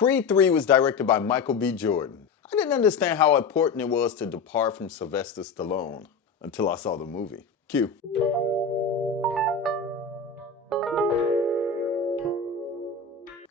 Creed 3 was directed by Michael B. Jordan. I didn't understand how important it was to depart from Sylvester Stallone until I saw the movie. Cue.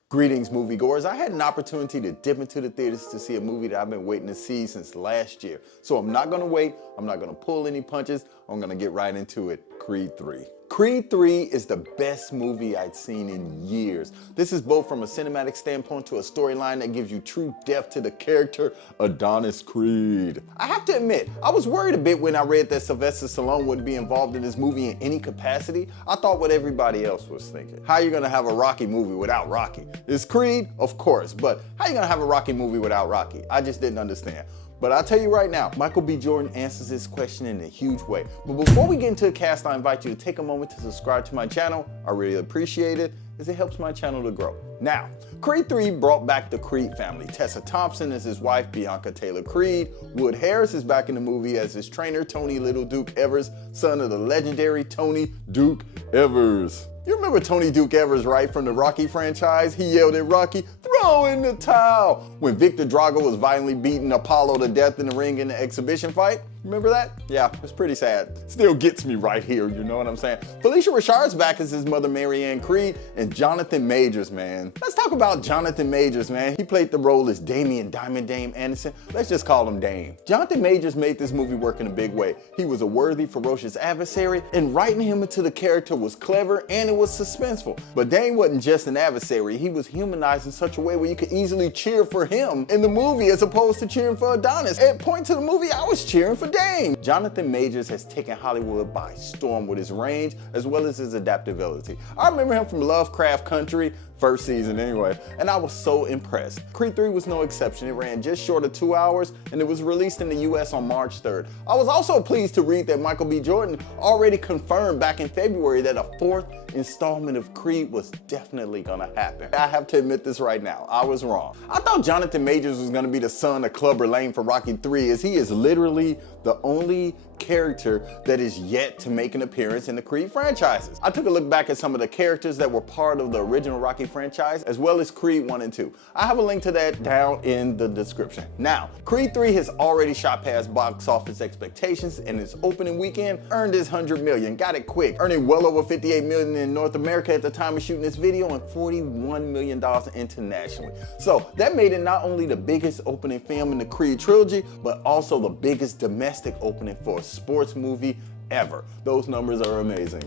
Greetings, moviegoers. I had an opportunity to dip into the theaters to see a movie that I've been waiting to see since last year. So I'm not gonna wait, I'm not gonna pull any punches, I'm gonna get right into it. Creed 3. Creed 3 is the best movie I'd seen in years. This is both from a cinematic standpoint to a storyline that gives you true depth to the character Adonis Creed. I have to admit, I was worried a bit when I read that Sylvester Stallone wouldn't be involved in this movie in any capacity. I thought what everybody else was thinking. How are you gonna have a Rocky movie without Rocky? It's Creed, of course, but how are you gonna have a Rocky movie without Rocky? I just didn't understand. But I'll tell you right now, Michael B. Jordan answers this question in a huge way. But before we get into the cast, I invite you to take a moment to subscribe to my channel. I really appreciate it, as it helps my channel to grow. Now, Creed 3 brought back the Creed family. Tessa Thompson is his wife, Bianca Taylor Creed. Wood Harris is back in the movie as his trainer, Tony Little Duke Evers, son of the legendary Tony Duke Evers. You remember Tony Duke Evers, right, from the Rocky franchise? He yelled at Rocky, "Throw in the towel," when Victor Drago was violently beating Apollo to death in the ring in the exhibition fight. Remember that? Yeah, it's pretty sad. Still gets me right here, you know what I'm saying? Felicia Rashard's back as his mother, Marianne Creed, and Jonathan Majors, man. Let's talk about Jonathan Majors, man. He played the role as Damien Diamond Dame Anderson. Let's just call him Dame. Jonathan Majors made this movie work in a big way. He was a worthy, ferocious adversary, and writing him into the character was clever and it was suspenseful. But Dame wasn't just an adversary. He was humanized in such a way where you could easily cheer for him in the movie as opposed to cheering for Adonis. At points in the movie, I was cheering for Dame. Jonathan Majors has taken Hollywood by storm with his range as well as his adaptability. I remember him from Lovecraft Country, first season anyway, and I was so impressed. Creed 3 was no exception. It ran just short of 2 hours and it was released in the US on March 3rd. I was also pleased to read that Michael B. Jordan already confirmed back in February that a 4th installment of Creed was definitely gonna happen. I have to admit this right now, I was wrong. I thought Jonathan Majors was gonna be the son of Clubber Lang for Rocky 3, as he is literally the only character that is yet to make an appearance in the Creed franchises. I took a look back at some of the characters that were part of the original Rocky franchise, as well as Creed 1 and 2. I have a link to that down in the description. Now, Creed 3 has already shot past box office expectations, and its opening weekend earned his $100 million, got it quick, earning well over $58 million in North America at the time of shooting this video and $41 million internationally. So that made it not only the biggest opening film in the Creed trilogy, but also the biggest domestic opening for a sports movie ever. Those numbers are amazing.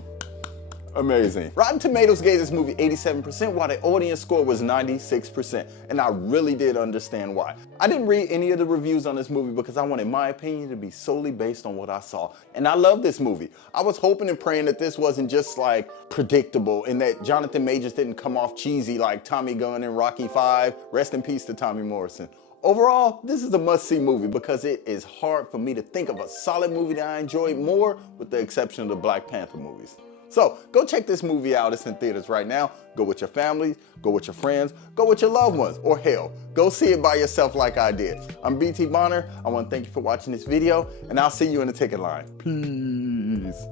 Amazing. Rotten Tomatoes gave this movie 87%, while the audience score was 96%, and I really did understand why. I didn't read any of the reviews on this movie because I wanted my opinion to be solely based on what I saw, and I love this movie. I was hoping and praying that this wasn't just like predictable and that Jonathan Majors didn't come off cheesy like Tommy Gunn in Rocky 5. Rest in peace to Tommy Morrison. Overall, this is a must-see movie because it is hard for me to think of a solid movie that I enjoyed more, with the exception of the Black Panther movies. So go check this movie out. It's in theaters right now. Go with your family, go with your friends, go with your loved ones, or hell, go see it by yourself like I did. I'm BT Bonner. I want to thank you for watching this video, and I'll see you in the ticket line. Peace.